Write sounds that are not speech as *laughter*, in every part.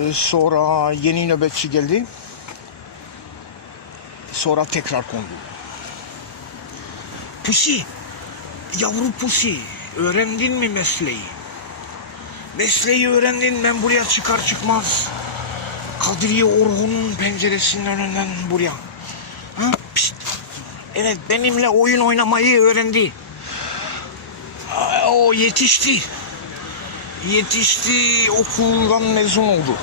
Ee, Sonra yeni nöbetçi geldi. Sonra tekrar kondu. Pusi, yavru Pusi, öğrendin mi mesleği? Mesleği öğrendin, ben buraya çıkar çıkmaz. Kadriye Orhun'un penceresinin önünden buraya. Ha? Pişt. Evet, benimle oyun oynamayı öğrendi. O yetişti. Yetişti, okuldan mezun oldu.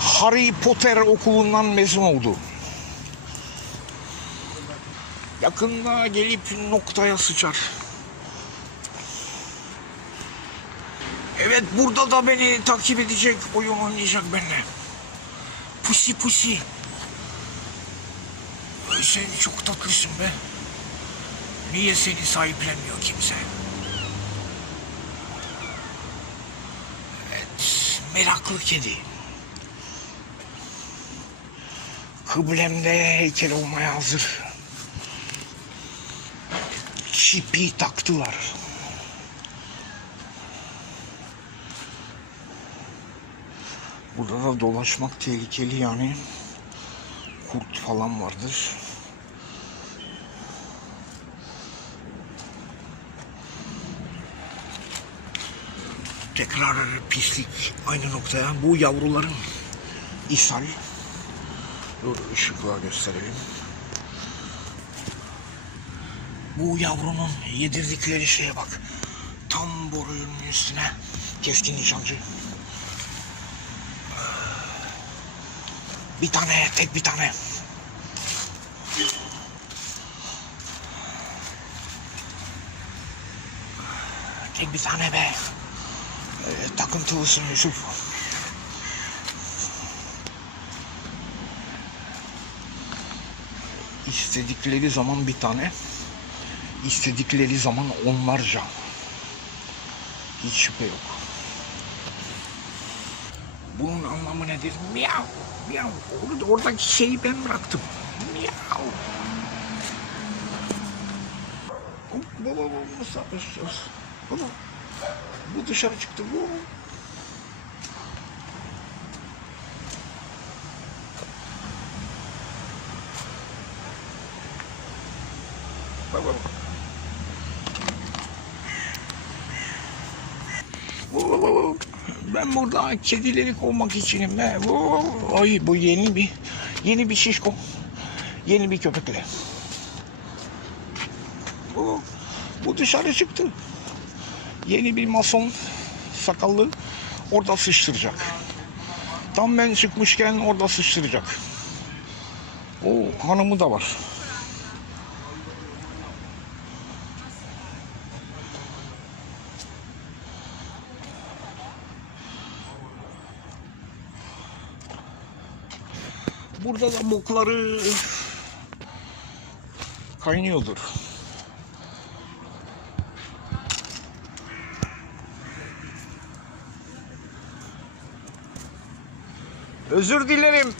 Harry Potter okulundan mezun oldu. Yakında gelip noktaya sıçar. Evet burada da beni takip edecek, oyun oynayacak benimle. Pusi pusi. Sen çok tatlısın be. Niye seni sahiplenmiyor kimse? Evet, meraklı kedi. Kıblemde heykel olmaya hazır. Çipi taktılar. Burada da dolaşmak tehlikeli yani. Kurt falan vardır. Tekrar pislik aynı noktaya. Bu yavruların ishal. Dur ışıkla gösterelim. Bu yavrunun yedirdikleri şeye bak. Tam borunun üstüne keskin nişancı. Bir tane, tek bir tane. Tek bir tane be. Ee, takıntılısın Yusuf. İstedikleri zaman bir tane, istedikleri zaman onlarca. Hiç şüphe yok. Bunun anlamı nedir? Miyav, miyav. Orada, oradaki şeyi ben bıraktım. Miyav. Hop, Baba, baba, nasıl yapacağız? Baba, bu dışarı çıktı. Bu. Baba, baba. Ben burada kedileri kovmak içinim. Oo, Ay bu yeni bir yeni bir şişko. Yeni bir köpekle. Bu, bu dışarı çıktı. Yeni bir mason sakallı orada sıçtıracak. Tam ben çıkmışken orada sıçtıracak. O hanımı da var. Burada da bokları kaynıyordur. Özür dilerim.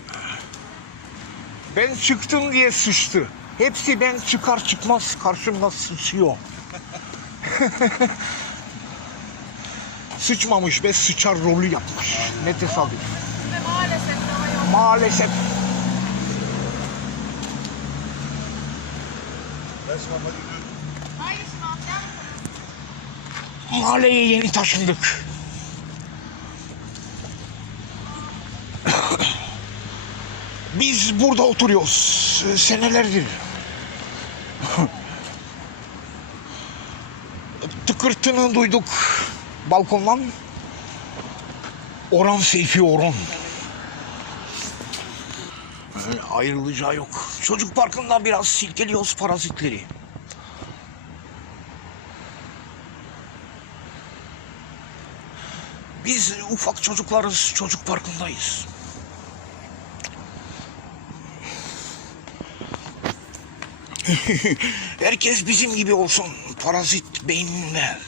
Ben çıktım diye sıçtı. Hepsi ben çıkar çıkmaz karşımda sıçıyor. *laughs* Sıçmamış ve sıçar rolü yapmış. Ne tesadüf. Maalesef. Maalesef. Ya. Mahalleye yeni taşındık. Biz burada oturuyoruz senelerdir. Tıkırtını duyduk balkondan. Orhan Seyfi Orhan. Ayrılacağı yok. Çocuk parkında biraz silkeliyoruz parazitleri. Biz ufak çocuklarız, çocuk parkındayız. *laughs* Herkes bizim gibi olsun, parazit beyninde.